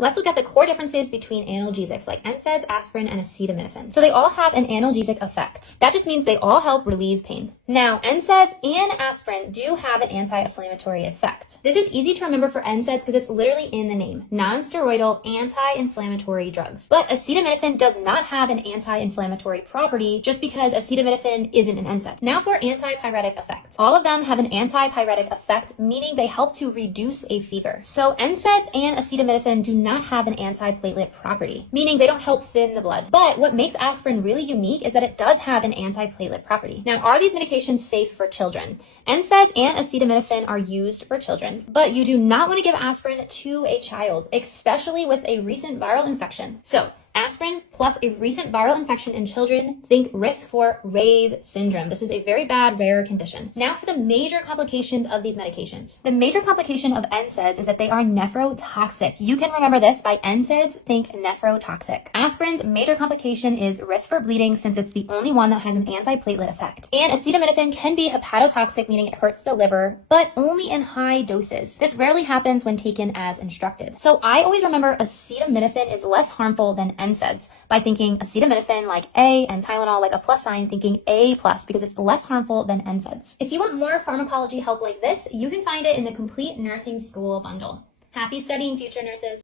Let's look at the core differences between analgesics like NSAIDs, aspirin, and acetaminophen. So they all have an analgesic effect. That just means they all help relieve pain. Now, NSAIDs and aspirin do have an anti-inflammatory effect. This is easy to remember for NSAIDs because it's literally in the name, non-steroidal anti-inflammatory drugs. But acetaminophen does not have an anti-inflammatory property just because acetaminophen isn't an NSAID. Now for antipyretic effects. All of them have an antipyretic effect, meaning they help to reduce a fever. So NSAIDs and acetaminophen do not have an antiplatelet property, meaning they don't help thin the blood. But what makes aspirin really unique is that it does have an antiplatelet property. Now, are these medications safe for children? NSAIDs and acetaminophen are used for children, but you do not want to give aspirin to a child, especially with a recent viral infection. So, aspirin plus a recent viral infection in children, think risk for Ray's syndrome. This is a very bad, rare condition. Now for the major complications of these medications. The major complication of NSAIDs is that they are nephrotoxic. You can remember this by NSAIDs, think nephrotoxic. Aspirin's major complication is risk for bleeding since it's the only one that has an antiplatelet effect. And acetaminophen can be hepatotoxic, meaning it hurts the liver, but only in high doses. This rarely happens when taken as instructed. So I always remember acetaminophen is less harmful than NSAIDs by thinking acetaminophen like A and Tylenol like a plus sign, thinking A plus because it's less harmful than NSAIDs. If you want more pharmacology help like this, you can find it in the Complete Nursing School bundle. Happy studying, future nurses!